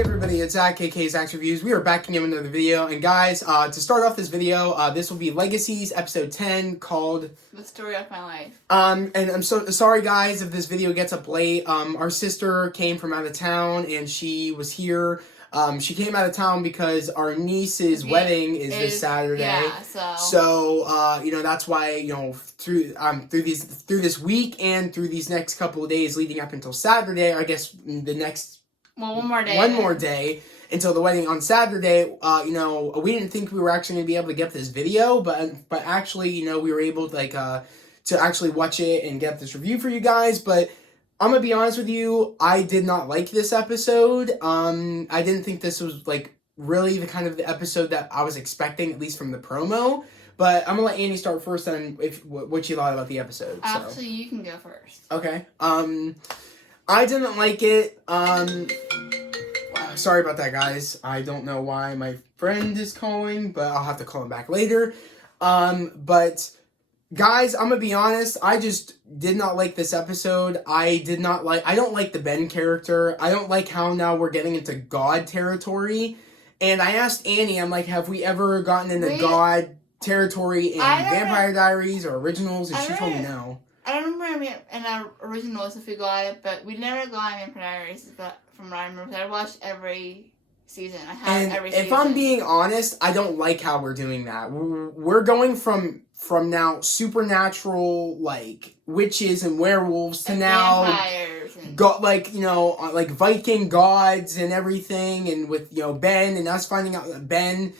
Hey everybody, it's Zach, aka Zach's Reviews. We are back again with another video, and guys, to start off this video, this will be Legacies, Episode 10, called The Story of My Life. And I'm so sorry guys if this video gets up late. Our sister came from out of town, and she was here. She came out of town because our niece's wedding is this Saturday. Yeah, so that's why, through this week and through these next couple of days leading up until Saturday, I guess the next one more day until the wedding on Saturday. We didn't think we were actually going to be able to get this video, but actually, we were able to actually watch it and get this review for you guys. But I'm gonna be honest with you, I did not like this episode. I didn't think this was really the kind of the episode that I was expecting, at least from the promo. But I'm gonna let Annie start first on what you thought about the episode. Actually, you can go first. Okay. I didn't like it. Sorry about that, guys. I don't know why my friend is calling, but I'll have to call him back later. But guys, I'm gonna be honest. I just did not like this episode. I don't like the Ben character. I don't like how now we're getting into God territory. And I asked Annie, I'm like, have we ever gotten into God territory in Vampire Diaries or Originals? And she told me no. I don't remember in our Originals if we got it, but we never got Vampire Diaries. But from what I remember, I watched every season. I have every season. If I'm being honest, I don't like how we're doing that. We're going from now supernatural witches and werewolves to now vampires and Viking gods and everything, and with Ben and us finding out that Ben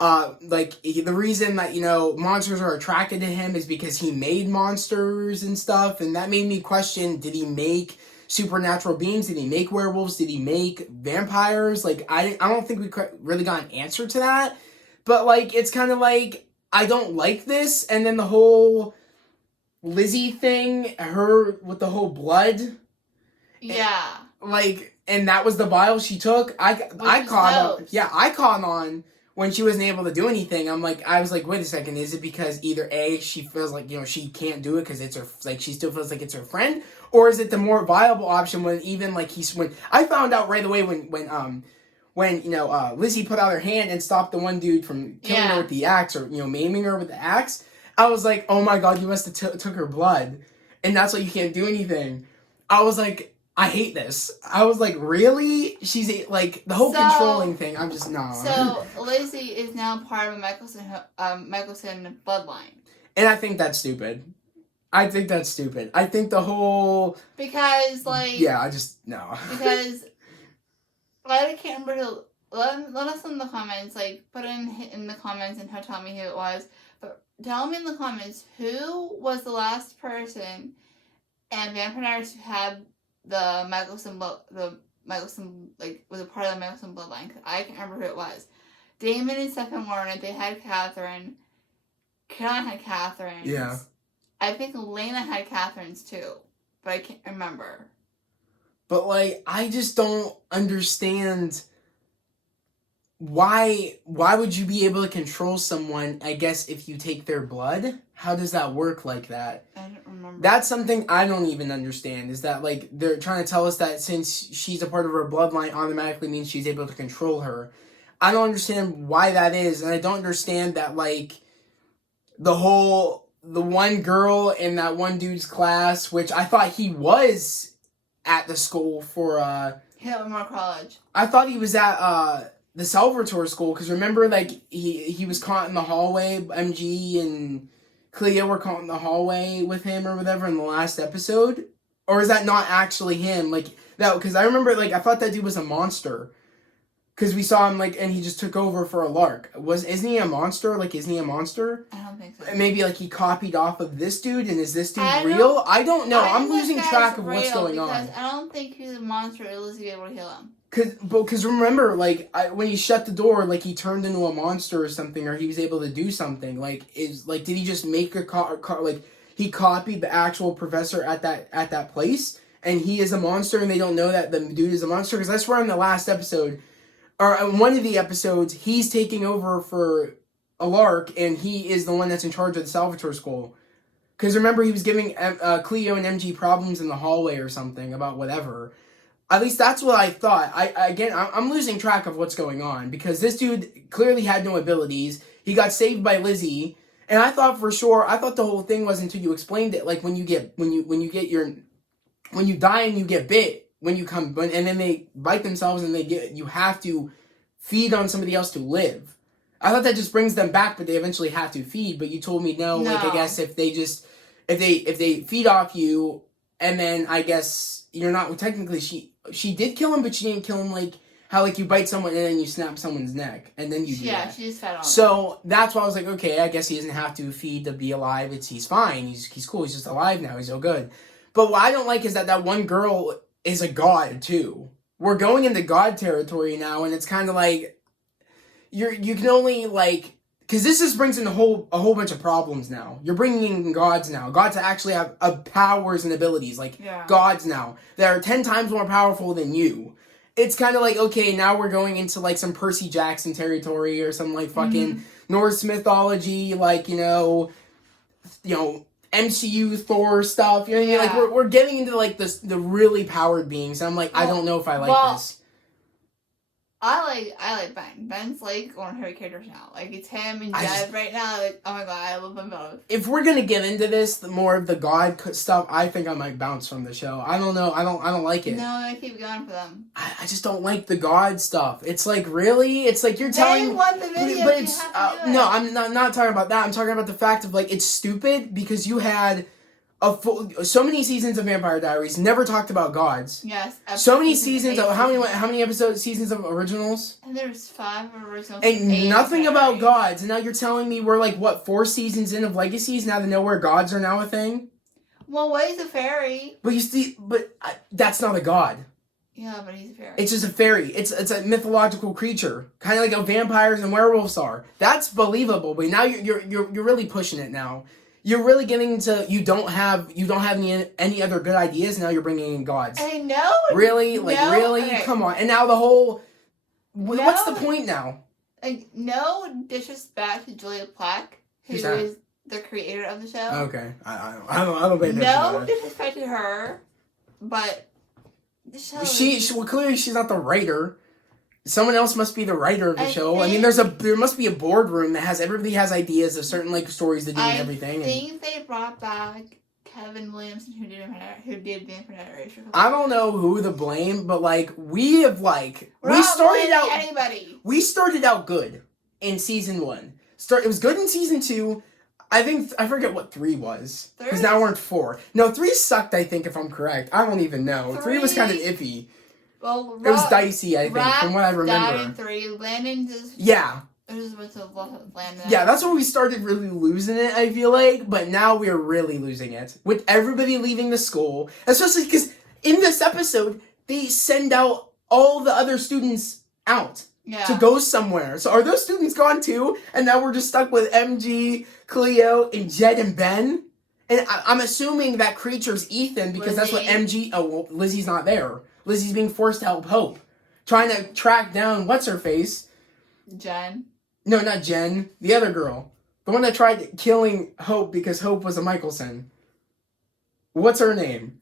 the reason that monsters are attracted to him is because he made monsters and stuff, and that made me question, did he make supernatural beings? Did he make werewolves? Did he make vampires? I don't think we really got an answer to that, but it's kind of I don't like this. And then the whole Lizzie thing, her with the whole blood, and that was the vial she took. I caught on when she wasn't able to do anything. I was like, wait a second, is it because either A, she feels like, she can't do it because it's her, she still feels like it's her friend, or is it the more viable option when even when I found out right away when Lizzie put out her hand and stopped the one dude from killing her with the axe, or maiming her with the axe, I was like, oh my god, you must have took her blood, and that's why you can't do anything. I was like, I hate this. I was like, really? She's the whole controlling thing. I'm just no. So Lizzie is now part of a Michelson bloodline, and I think that's stupid. I think the whole because I just no because I can't remember who. Let us in the comments, put in the comments and tell me who it was. But tell me in the comments who was the last person in Vampire Diaries who had the Michelson was a part of the Michelson bloodline. I can't remember who it was. Damon and Stefan Warren, they had Catherine. Caroline had Catherine's. Yeah. I think Elena had Catherine's too, but I can't remember. But I just don't understand why would you be able to control someone, I guess, if you take their blood? How does that work like that? I don't remember. That's something I don't even understand, is that they're trying to tell us that since she's a part of her bloodline automatically means she's able to control her. I don't understand why that is, and I don't understand that the one girl in that one dude's class, which I thought he was at the school for Hillmore College. I thought he was at the Salvatore school, because remember he was caught in the hallway. MG and Cleo were caught in the hallway with him or whatever in the last episode, or is that not actually him? Because I remember I thought that dude was a monster. Because we saw him, and he just took over for a lark. Isn't he a monster? Isn't he a monster? I don't think so. Maybe, he copied off of this dude, and is this dude real? I don't know. I'm losing track of what's going on. I don't think he's a monster unless you able to heal him. Because remember, when he shut the door, he turned into a monster or something, or he was able to do something. Did he just make a he copied the actual professor at that place, and he is a monster, and they don't know that the dude is a monster? Because I swear in the last episode, or in one of the episodes, he's taking over for a lark, and he is the one that's in charge of the Salvatore school. Because remember, he was giving Cleo and MG problems in the hallway or something about whatever. At least that's what I thought. I'm losing track of what's going on because this dude clearly had no abilities. He got saved by Lizzie, and I thought the whole thing was until you explained it. Like when you die and you get bit, and then they bite themselves and you have to feed on somebody else to live. I thought that just brings them back, but they eventually have to feed. But you told me no. Like I guess if they feed off you, and then I guess you're not technically she did kill him, but she didn't kill him like how like you bite someone and then you snap someone's neck and then you do that. She just fed on. So that's why I was like, okay, I guess he doesn't have to feed to be alive. He's fine. He's cool. He's just alive now. He's so good. But what I don't like is that one girl is a god too. We're going into god territory now, and it's kind of like you can only like. Because this just brings in a whole bunch of problems now. You're bringing in gods now. Gods that actually have powers and abilities. Like, gods now. That are 10 times more powerful than you. It's kind of like, okay, now we're going into, like, some Percy Jackson territory or some, like, fucking Norse mythology, like, you know, MCU Thor stuff. You know what I mean? Like, we're getting into, like, the really powered beings. And I'm like, I don't know if I like this. I like Ben. Ben's like one of her characters now. Like it's him and Jed right now. Like, oh my god, I love them both. If we're gonna get into this, the more of the god stuff, I think I might bounce from the show. I don't know. I don't like it. No, I keep going for them. I just don't like the god stuff. It's like really. It's like you're telling. They want the video. But it's no. I'm not talking about that. I'm talking about the fact of like it's stupid because you had. So many seasons of Vampire Diaries never talked about gods. Yes. So many seasons of how many seasons of originals? And there's 5 originals. And nothing about gods. And now you're telling me we're like 4 seasons in of Legacies now to know where gods are now a thing? Well, Way's a fairy. But you see, that's not a god. Yeah, but he's a fairy. It's just a fairy. It's a mythological creature, kind of like how vampires and werewolves are. That's believable. But now you're really pushing it now. You're really getting into you don't have any other good ideas. Now you're bringing in gods. I know. Really, really, okay. Come on. And now the whole. What's the point now? Like no disrespect to Julia Plack, who is the creator of the show. Okay, I don't pay attention. No disrespect to her, but the show. Well, clearly she's not the writer. Someone else must be the writer of the show. I mean, there must be a boardroom that everybody has ideas of certain like stories to do and everything. I think they brought back Kevin Williamson who did Vampire Diaries. I don't know who to blame, but like we started out good in season 1. It was good in season 2. I forget what 3 was because now we're in 4. No, 3 sucked. I think if I'm correct, I don't even know. 3 was kind of iffy. Well, it was dicey, I think, from what I remember. Died in 3. Landon just... Yeah. There's a bunch of Landon. Yeah, that's when we started really losing it, I feel like. But now we're really losing it. With everybody leaving the school. Especially because in this episode, they send out all the other students out. Yeah. To go somewhere. So are those students gone too? And now we're just stuck with MG, Cleo, and Jed and Ben? And I'm assuming that creature's Ethan because that's what MG... Oh, well, Lizzie's not there. Lizzie's being forced to help Hope. Trying to track down what's-her-face. Jen. No, not Jen. The other girl. The one that tried killing Hope because Hope was a Michelson. What's her name?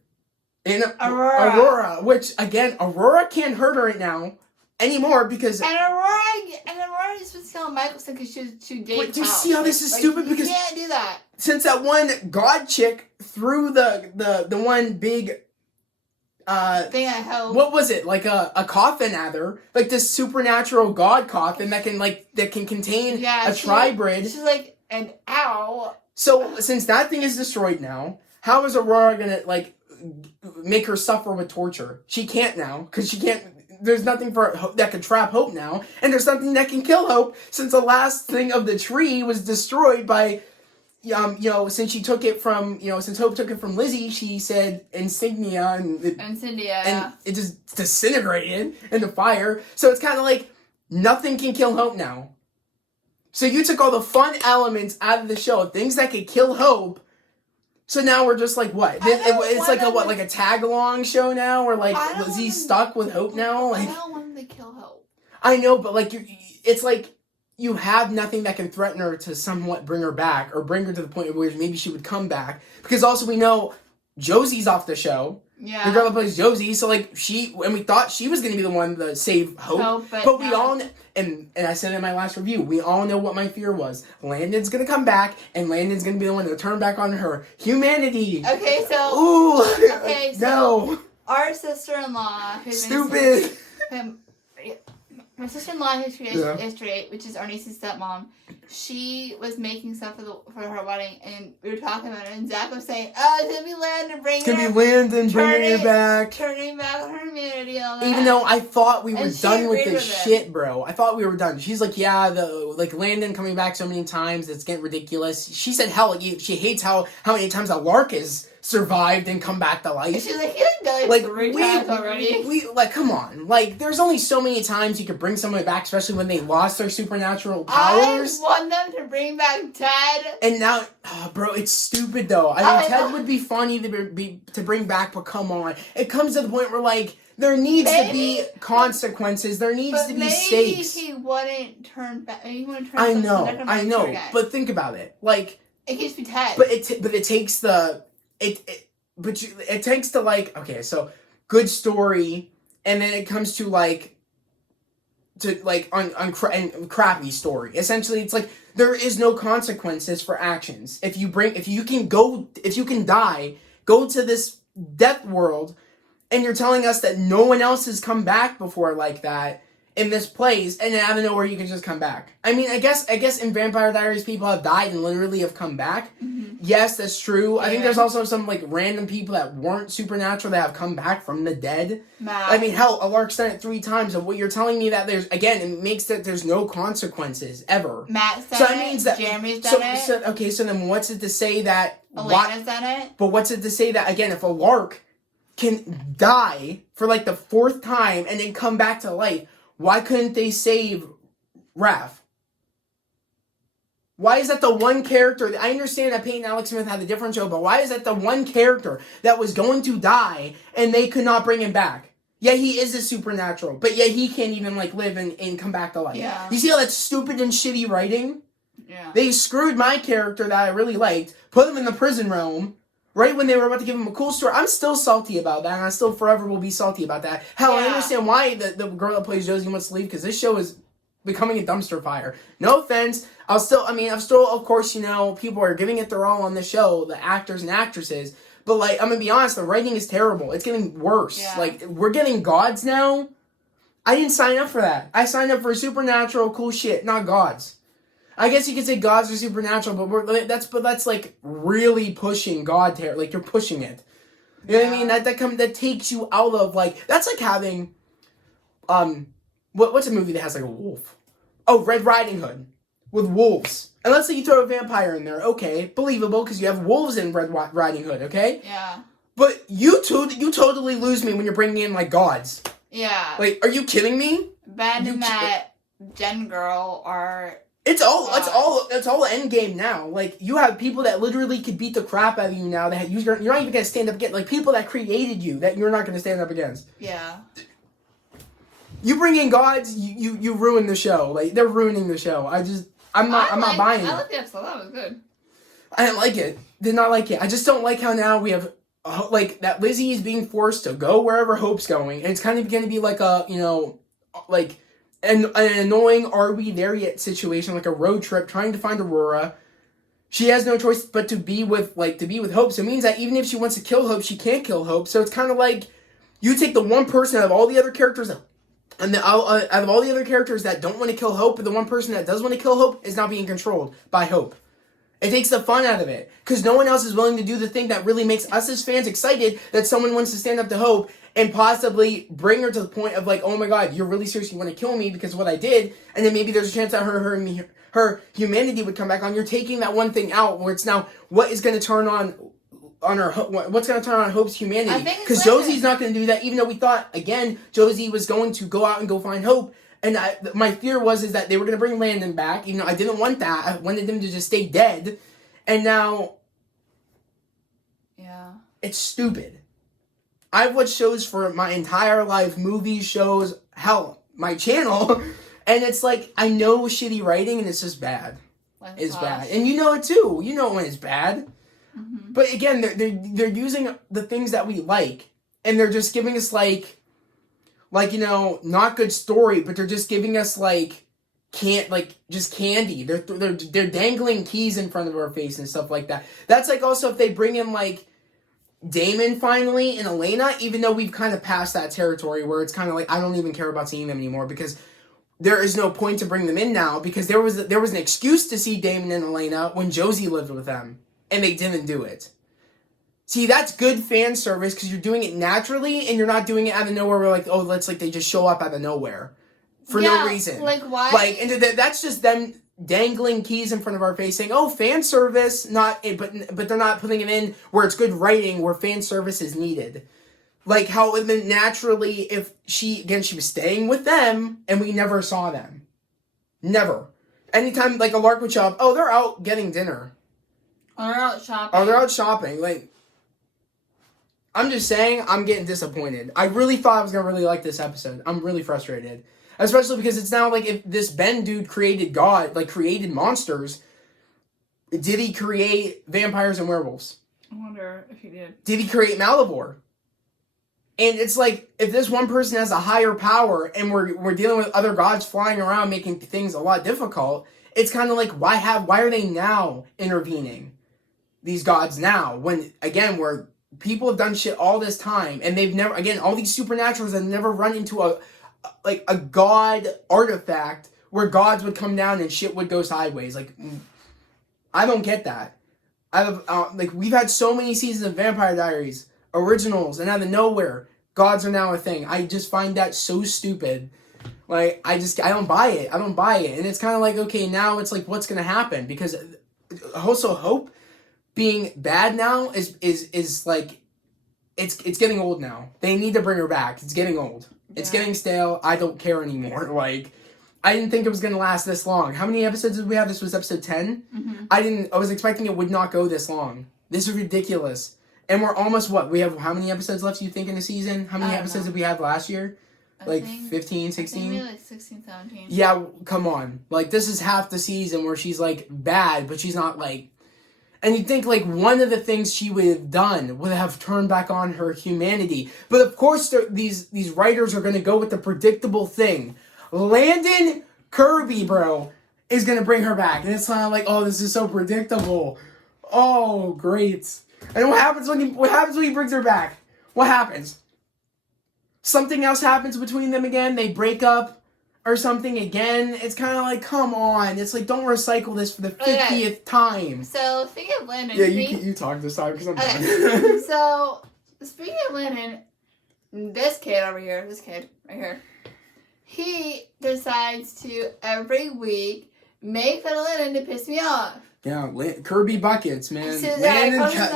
Aurora. Which, again, Aurora can't hurt her right now anymore because... And Aurora is supposed to kill Michelson because she dated But do you see how this is stupid? Because you can't do that. Since that one god chick threw the one big... thing I hope. What was it? Like a coffin at her? Like this supernatural god coffin that can contain a tribrid. She's like an owl. So since that thing is destroyed now, how is Aurora gonna like make her suffer with torture? She can't now because she can't. There's nothing that can trap Hope now, and there's nothing that can kill Hope since the last thing of the tree was destroyed by. Since she took it from, since Hope took it from Lizzie, she said insignia and it just disintegrated into fire. So it's kind of like nothing can kill Hope now. So you took all the fun elements out of the show, things that could kill Hope. So now we're just like what? It's like a tag along show now, or like Lizzie's stuck with Hope now. Like I don't want them to kill Hope. I know, but like it's like. You have nothing that can threaten her to somewhat bring her back or bring her to the point where maybe she would come back. Because also we know Josie's off the show. Yeah. The girl that plays Josie. So, like, we thought she was going to be the one to save Hope. But we all, and I said in my last review, we all know what my fear was. Landon's going to come back, and Landon's going to be the one to turn back on her humanity. Okay, so. Ooh. Okay, so. No. Our sister-in-law. Stupid. My sister-in-law, who is straight, which is our niece's stepmom, she was making stuff for her wedding, and we were talking about it, and Zach was saying, "Oh, it's gonna be Landon bringing her back, turning back on her immunity." All that. Even though I thought we were done with this shit, bro. I thought we were done. She's like, "Yeah, Landon coming back so many times, it's getting ridiculous." She said, "Hell, she hates how many times a lark has survived and come back to life." She's like, "He died like 3 times already." We come on, there's only so many times you could bring someone back, especially when they lost their supernatural powers. I want them to bring back Ted. And now, bro, it's stupid though. I mean, Ted would be funny to bring back, but come on, it comes to the point where there needs to be consequences. There needs to be stakes. Maybe he wouldn't turn back. He wouldn't turn. I know, but think about it. It could just be Ted. But it takes the. It takes the okay, so good story, and then it comes to crappy story. Essentially, it's there is no consequences for actions. If you can die, go to this death world, and you're telling us that no one else has come back before like that in this place, and then out of nowhere you can just come back. I mean, I guess in Vampire Diaries people have died and literally have come back. Mm-hmm. Yes, that's true. Yeah. I think there's also some random people that weren't supernatural that have come back from the dead. Matt. I mean, hell, Alark's done it 3 times. And what you're telling me that it makes that there's no consequences ever. Matt's done it. Means that Jeremy's done it. So then what's it to say that Elena's done it? But what's it to say that again if Alark can die for the 4th time and then come back to life? Why couldn't they save Raph? Why is that the one character? I understand that Peyton and Alex Smith had a different show, but why is that the one character that was going to die and they could not bring him back? Yeah, he is a supernatural, but yet he can't even live and come back to life. Yeah. You see how that's stupid and shitty writing? Yeah. They screwed my character that I really liked, put him in the prison realm, right when they were about to give him a cool story. I'm still salty about that, and I still forever will be salty about that. Hell, I understand why the girl that plays Josie wants to leave, because this show is becoming a dumpster fire. No offense. I'm still, of course, people are giving it their all on the show, the actors and actresses, but, I'm gonna be honest, the writing is terrible. It's getting worse. Yeah. We're getting gods now. I didn't sign up for that. I signed up for supernatural cool shit, not gods. I guess you could say gods are supernatural, but that's really pushing God territory. You're pushing it. You know what I mean? That takes you out of that's like having what's a movie that has a wolf? Oh, Red Riding Hood with wolves. And let's say you throw a vampire in there. Okay, believable because you have wolves in Red Riding Hood. Okay. Yeah. But you totally lose me when you're bringing in gods. Yeah. Are you kidding me? Ben and that Gen girl are. It's all end game now. You have people that literally could beat the crap out of you now that you're not even gonna stand up against. People that created you that you're not gonna stand up against. Yeah. You bring in gods, you ruin the show. They're ruining the show. I'm not buying it. I like the episode. That was good. I didn't like it. Did not like it. I just don't like how now we have that Lizzie is being forced to go wherever Hope's going, and it's kind of going to be an annoying "are we there yet" situation, like a road trip trying to find Aurora. She has no choice but to be with Hope. So it means that even if she wants to kill Hope, she can't kill Hope. So it's kind of you take the one person out of all the other characters, and out of all the other characters that don't want to kill Hope, the one person that does want to kill Hope is now being controlled by Hope. It takes the fun out of it because no one else is willing to do the thing that really makes us as fans excited that someone wants to stand up to Hope and possibly bring her to the point of oh my God, you're really serious, you want to kill me because of what I did, and then maybe there's a chance that her humanity would come back on. You're taking that one thing out where it's now what is going to turn on her, what's going to turn on Hope's humanity, because Josie's not going to do that, even though we thought again Josie was going to go out and go find Hope. And my fear is that they were going to bring Landon back. I didn't want that. I wanted them to just stay dead. And now, yeah, it's stupid. I've watched shows for my entire life, movies, shows, hell, my channel, and it's I know shitty writing, and it's just bad. It's bad, and you know it too. You know when it's bad. Mm-hmm. But again, they're using the things that we like and they're just giving us like not good story, but they're just giving us just candy. They're dangling keys in front of our face and stuff like that. That's like also if they bring in like Damon finally and Elena, even though we've kind of passed that territory where it's kind of like I don't even care about seeing them anymore because there is no point to bring them in now because there was an excuse to see Damon and Elena when Josie lived with them and they didn't do it. See, that's good fan service because you're doing it naturally and you're not doing it out of nowhere where like, oh, let's like they just show up out of nowhere for no reason. Like why? Like, and that's just them dangling keys in front of our face saying, oh, fan service, but they're not putting it in where it's good writing, where fan service is needed. Like how it would have been naturally if she was staying with them and we never saw them. Never. Anytime like a Lark would show up, oh, they're out getting dinner. Or they're out shopping. Oh, they're out shopping. Like, I'm just saying, I'm getting disappointed. I really thought I was going to really like this episode. I'm really frustrated. Especially because it's now like if this Ben dude created created monsters, did he create vampires and werewolves? I wonder if he did. Did he create Malivore? And it's like, if this one person has a higher power and we're dealing with other gods flying around making things a lot difficult, it's kind of like, why are they now intervening? These gods now, when, again, where people have done shit all this time, and they've never, again, all these supernaturals have never run into a god artifact where gods would come down and shit would go sideways. Like, I don't get that. We've had so many seasons of Vampire Diaries, originals, and out of nowhere, gods are now a thing. I just find that so stupid. Like, I don't buy it. I don't buy it. And it's kind of like, okay, now it's like, what's going to happen? Because also Hope being bad now is like, it's getting old now. They need to bring her back. It's getting old. Yeah. It's getting stale. I don't care anymore. Like, I didn't think it was going to last this long. How many episodes did we have? This was episode 10? Mm-hmm. I was expecting it would not go this long. This is ridiculous. And we're almost, we have how many episodes left, you think, in the season? How many episodes did we have last year? Like 15, 16? I think maybe like 16, 17. Yeah, come on. Like, this is half the season where she's, like, bad, but she's not, like... And you'd think, like, one of the things she would have done would have turned back on her humanity. But, of course, these writers are going to go with the predictable thing. Landon Kirby, bro, is going to bring her back. And it's kind of like, oh, this is so predictable. Oh, great. And what happens when he brings her back? What happens? Something else happens between them again. They break up or something again. It's kind of like, come on. It's like, don't recycle this for the 50th time. So, speaking of Landon... Yeah, you talk this time because I'm done. So, speaking of Landon, this kid right here, he decides to, every week, make fun of Landon to piss me off. Yeah, Kirby Buckets, man. So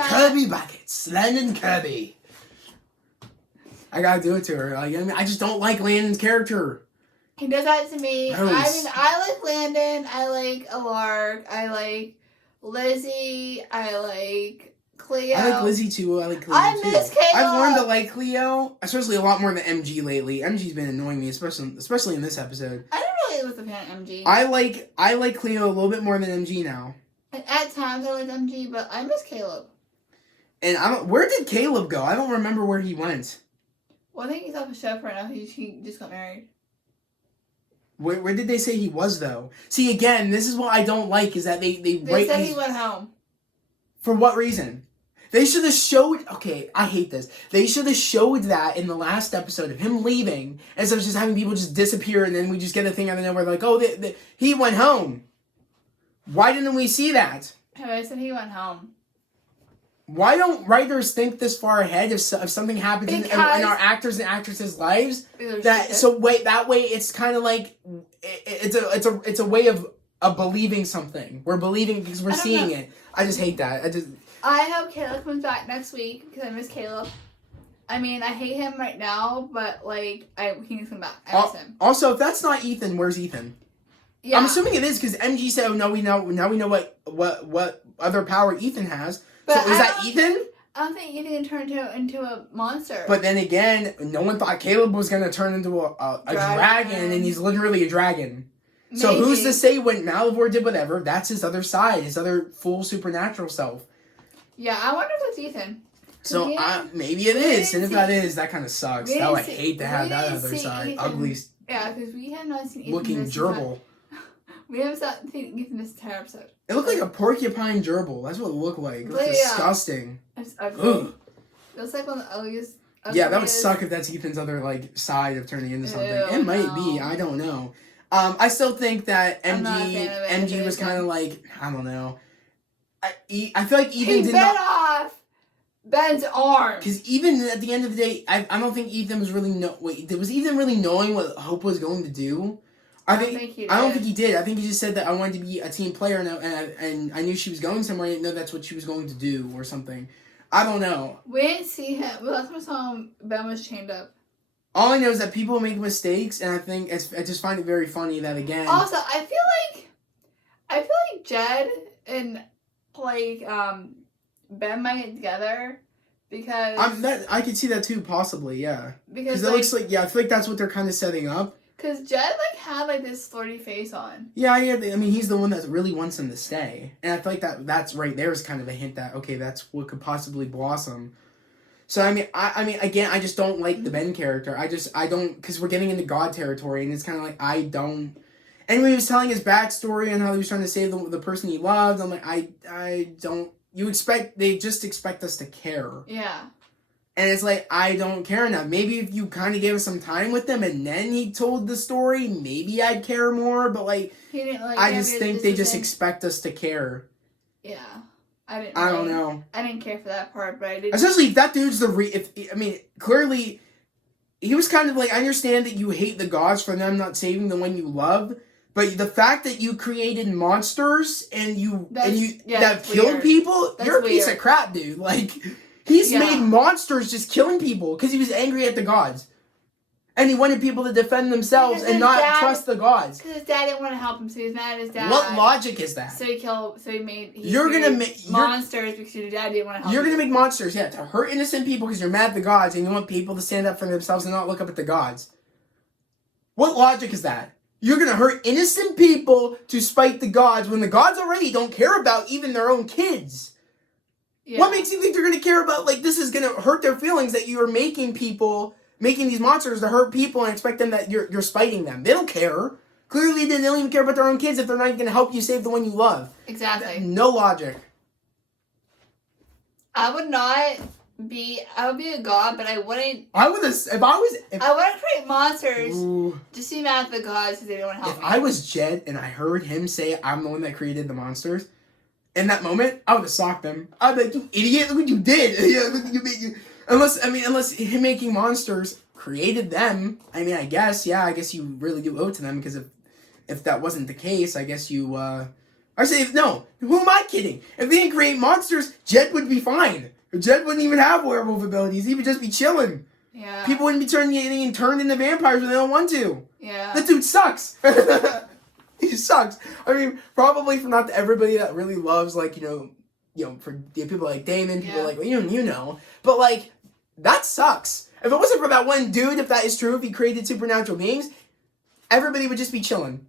Kirby Buckets. Landon Kirby. I gotta do it to her. Like, I mean, I just don't like Landon's character. He does that to me. Gross. I mean, I like Landon. I like Alark. I like Lizzie. I like Cleo. I like Lizzie too. I like Cleo I miss Cleo. I've learned to like Cleo, especially a lot more than MG lately. MG's been annoying me, especially in this episode. I don't really was a fan of MG. I like Cleo a little bit more than MG now. At times I like MG, but I miss Caleb. And where did Caleb go? I don't remember where he went. Well, I think he's off a chef right now. He just got married. Where did they say he was, though? See, again, this is what I don't like, is that they said he went home. For what reason? They should have showed... Okay, I hate this. They should have showed that in the last episode of him leaving, instead of just having people just disappear, and then we just get a thing out of nowhere, like, oh, he went home. Why didn't we see that? I said he went home. Why don't writers think this far ahead if something happens in our actors and actresses' lives? That way it's kind of like it's a way of believing something. We're believing because we're seeing it. I just hate that. I hope Caleb comes back next week because I miss Caleb. I mean, I hate him right now, but like he needs to come back. I miss him. Also, if that's not Ethan, where's Ethan? Yeah. I'm assuming it is because MG said, "Oh no, we know what other power Ethan has." But so is that Ethan? I don't think Ethan can turn into a monster. But then again, no one thought Caleb was going to turn into a dragon, and he's literally a dragon. Maybe. So who's to say when Malivore did whatever, that's his other side, his other full supernatural self. Yeah, I wonder if it's Ethan. So maybe it is, and if that is, that kind of sucks. That I hate to have that other side, ugly. Yeah, because we have not seen Ethan looking gerbil. We haven't seen Ethan this entire episode. It looked like a porcupine gerbil. That's what it looked like. It was disgusting. It's ugly. It was like one of the ugliest. Yeah, that would suck if that's Ethan's other side of turning into something. It might be. I don't know. I still think that MG was kind of like, I don't know. I feel like Ethan did not off Ben's arm. Because even at the end of the day, I don't think Ethan was really was Ethan really knowing what Hope was going to do? I don't think he did. I think he just said that I wanted to be a team player and I knew she was going somewhere. I didn't know that's what she was going to do or something. I don't know. We didn't see him. The last time I saw him, Ben was chained up. All I know is that people make mistakes, and I just find it very funny that again. Also, I feel like Jed and Ben might get together because I could see that too, possibly, yeah. Because it looks like I feel like that's what they're kind of setting up. Because Jed had this flirty face on. Yeah. I mean, he's the one that really wants him to stay, and I feel like that's right there is kind of a hint that okay, that's what could possibly blossom. So I mean, again, I just don't like the Ben character. I don't, because we're getting into God territory, and it's kind of like I don't. And when he was telling his backstory and how he was trying to save the person he loved, I'm like, I don't. They just expect us to care. Yeah. And it's like, I don't care enough. Maybe if you kind of gave us some time with them and then he told the story, maybe I'd care more. But I just think they just expect us to care. Yeah. I don't know. I didn't care for that part, but I did. Especially if that dude's clearly, he was kind of like, I understand that you hate the gods for them not saving the one you love, but the fact that you created monsters and that killed people, you're a piece of crap, dude. Like, he's made monsters just killing people because he was angry at the gods. And he wanted people to defend themselves and not trust the gods. Because his dad didn't want to help him, so he was mad at his dad. What logic is that? So he made monsters because your dad didn't want to help him. You're going to make monsters, to hurt innocent people because you're mad at the gods and you want people to stand up for themselves and not look up at the gods. What logic is that? You're going to hurt innocent people to spite the gods when the gods already don't care about even their own kids. Yeah. What makes you think they're going to care about, this is going to hurt their feelings that you are making these monsters to hurt people and expect them that you're spiting them? They don't care. Clearly, they don't even care about their own kids if they're not even going to help you save the one you love. Exactly. No logic. I would be a god, but I wouldn't. I wouldn't create monsters to be mad at the gods because they don't want to help me. If I was Jed and I heard him say, I'm the one that created the monsters, in that moment, I would have socked him. I'd be like, you idiot, look what you did. Unless him making monsters created them, I guess you really do owe it to them, because if that wasn't the case, I guess you, who am I kidding? If they didn't create monsters, Jed would be fine. Jed wouldn't even have werewolf abilities. He would just be chilling. Yeah. People wouldn't be turned into vampires when they don't want to. Yeah. That dude sucks. He sucks. Probably for not everybody that really loves, for people like Damon, people but that sucks. If it wasn't for that one dude, if that is true, if he created supernatural beings, everybody would just be chilling.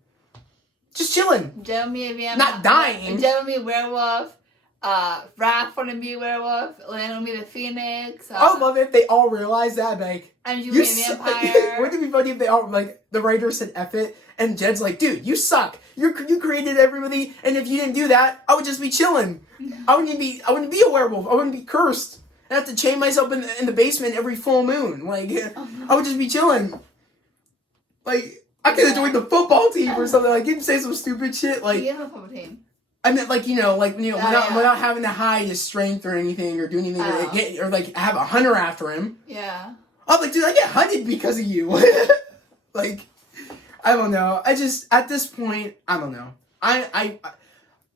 Just chilling. Jed would be a vampire. Not dying. Jed would be a werewolf. Raph wouldn't be a werewolf. Lana would be the phoenix. I would love it if they all realized that, and you would be a vampire. Wouldn't it be funny if they all, the writer said F it, and Jed's like, dude, you suck. You created everybody, and if you didn't do that, I would just be chilling. I wouldn't be a werewolf. I wouldn't be cursed. I have to chain myself in the basement every full moon. I would just be chilling. I could have joined the football team or something. You'd say some stupid shit. You have a football team. I meant, without having to hide his strength or anything, or do anything, or have a hunter after him. Yeah. I'm like, dude, I get hunted because of you. I don't know. At this point, I don't know.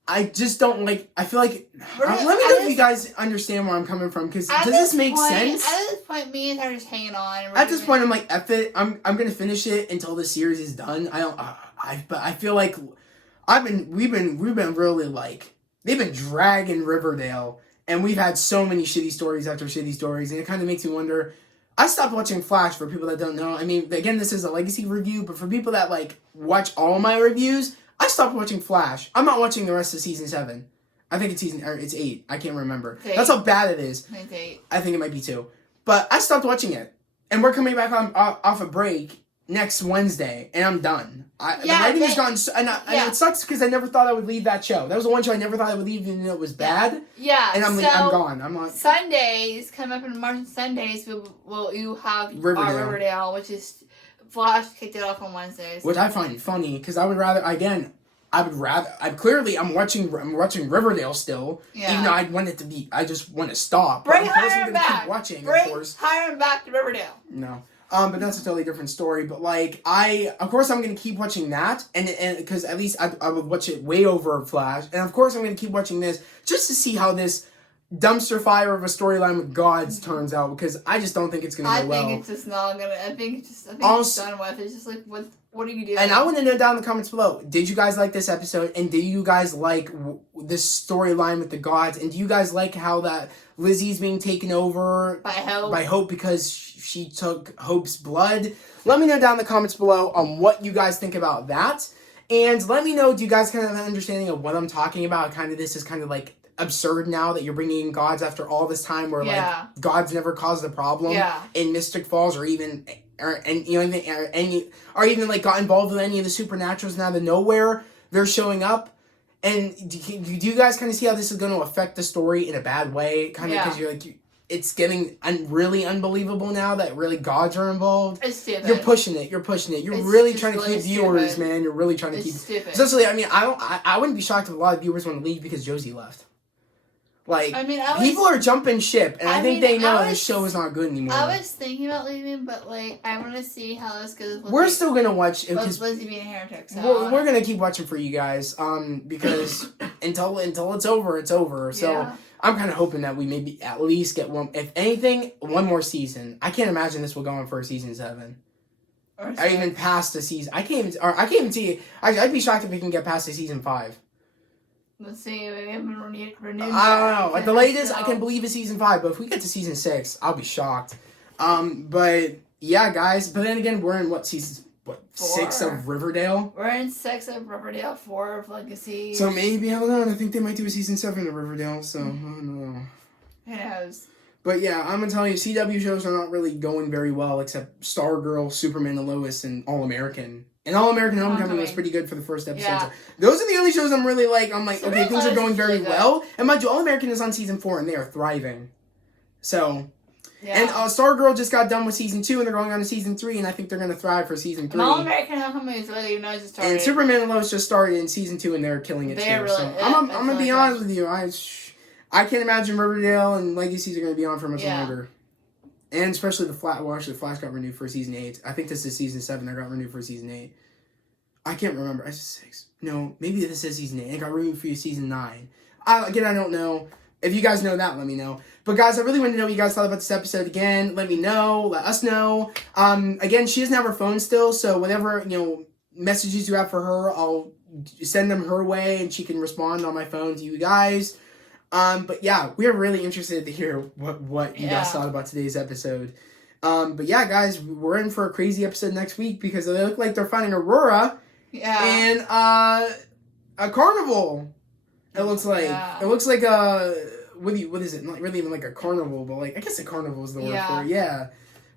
I just don't I feel like, let me know if you guys understand where I'm coming from, because does this make sense? At this point, me and her are just hanging on. At this point, I'm like, F it. I'm gonna finish it until the series is done. But I feel like we've been really they've been dragging Riverdale, and we've had so many shitty stories after shitty stories, and it kind of makes me wonder. I stopped watching Flash, for people that don't know. Again, this is a Legacy review, but for people that watch all my reviews, I stopped watching Flash. I'm not watching the rest of season 7. I think it's 8. I can't remember. It's 8. That's how bad it is. It's 8. I think it might be 2. But I stopped watching it. And we're coming back off a break next Wednesday, and I'm done. The writing has gone... And it sucks because I never thought I would leave that show. That was the one show I never thought I would leave, even though it was bad. Yeah. And I'm gone. I'm on... Sundays, coming up in March Sundays, you have Riverdale, which is... Flash kicked it off on Wednesdays. Which I find funny, because I'm watching Riverdale still, even though I want it to be, I just want to stop. Bring Hiram back. Keep watching, Bring of course. Hiram back to Riverdale. No. But that's a totally different story. But, like, of course I'm going to keep watching that, and because at least I would watch it way over Flash, and of course I'm going to keep watching this, just to see how this dumpster fire of a storyline with gods turns out, because I just don't think it's going to go well. I think it's just not going to, I think it's done with. It's just like, what are you doing? And I want to know down in the comments below, did you guys like this episode? And do you guys like this storyline with the gods? And do you guys like how that Lizzie's being taken over by Hope because she took Hope's blood? Let me know down in the comments below on what you guys think about that. And let me know, do you guys kind of have an understanding of what I'm talking about? Kind of this is kind of like absurd now that you're bringing in gods after all this time where like gods never caused a problem in Mystic Falls or even even like got involved with any of the supernaturals, and out of nowhere they're showing up. And do you guys kind of see how this is going to affect the story in a bad way? Kind of because you're like, it's getting really unbelievable now that really gods are involved. It's stupid. You're pushing it. You're really trying to keep viewers, man. You're really trying to keep. Stupid. Especially, I mean, I wouldn't be shocked if a lot of viewers want to leave because Josie left. Like, people are jumping ship, and I think they know this show is not good anymore. I was thinking about leaving, but, like, I want to see how this goes. We're still going to watch... Lizzie being a heretic, so... We're going to keep watching for you guys, because until it's over, it's over. So, I'm kind of hoping that we maybe at least get one... If anything, one more season. I can't imagine this will go on for season 7. Or even past the season... I can't even see... I'd be shocked if we can get past the season 5. Let's see, we haven't renewed. I don't know. At the latest, I can believe it's season 5, but if we get to season 6, I'll be shocked. But yeah, guys. But then again, we're in season 6 of Riverdale? We're in 6 of Riverdale, 4 of Legacies. So maybe, I don't know. I think they might do a season 7 of Riverdale, so I don't know. Who knows? But yeah, I'm going to tell you, CW shows are not really going very well, except Stargirl, Superman and Lois, and All-American. And All-American Homecoming was pretty good for the first episode. Yeah. So those are the only shows I'm really like, okay, things are going very well. And mind you, All-American is on season 4, and they are thriving. So, and Stargirl just got done with season 2, and they're going on to season 3, and I think they're going to thrive for season 3. And All-American Homecoming is really nice to start. And Superman and Lois just started in season 2, and they're killing it too. Really, so I'm going to be honest with you. I can't imagine Riverdale and Legacies are going to be on for much longer. And especially the Flash got renewed for season 8. I think this is season 7 that got renewed for season 8. I can't remember. I said 6. No, maybe this is season 8. It got renewed for season 9. I don't know. If you guys know that, let me know. But guys, I really want to know what you guys thought about this episode. Again, let me know. Let us know. Again, she doesn't have her phone still, so whatever, messages you have for her, I'll send them her way, and she can respond on my phone to you guys. But yeah, we are really interested to hear what you guys thought about today's episode. But yeah, guys, we're in for a crazy episode next week because they look like they're finding Aurora and a carnival. It looks like what is it? Not really even like a carnival, but like I guess a carnival is the word for it. Yeah,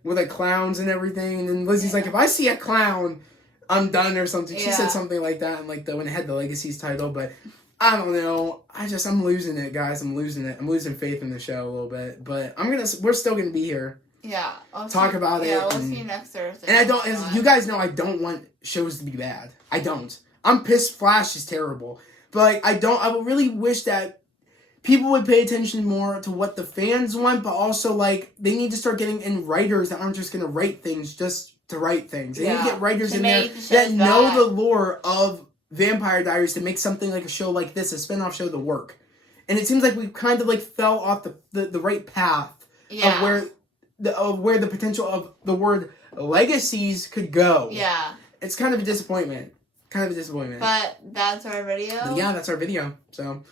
with like clowns and everything. And then Lizzie's like, if I see a clown, I'm done or something. She said something like that, and like when it had the Legacies title, but. I don't know. I'm losing it, guys. I'm losing it. I'm losing faith in the show a little bit. But we're still gonna be here. Yeah. Talk about it. Yeah, we'll see you next Thursday. And you guys know I don't want shows to be bad. I don't. I'm pissed Flash is terrible. But I would really wish that people would pay attention more to what the fans want, but also like they need to start getting in writers that aren't just gonna write things just to write things. They need to get writers in there that know the lore of Vampire Diaries to make something like a show like this, a spin-off show, to work. And it seems like we kind of like fell off the right path of where the potential of the word Legacies could go. Yeah. It's kind of a disappointment. But that's our video. Yeah, that's our video. So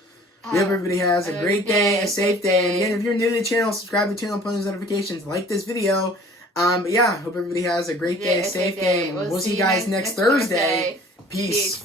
we hope everybody has a great day, a safe day. And again, if you're new to the channel, subscribe to the channel, post notifications, like this video. But yeah, hope everybody has a great day, a safe day. We'll see you guys next Thursday. Peace.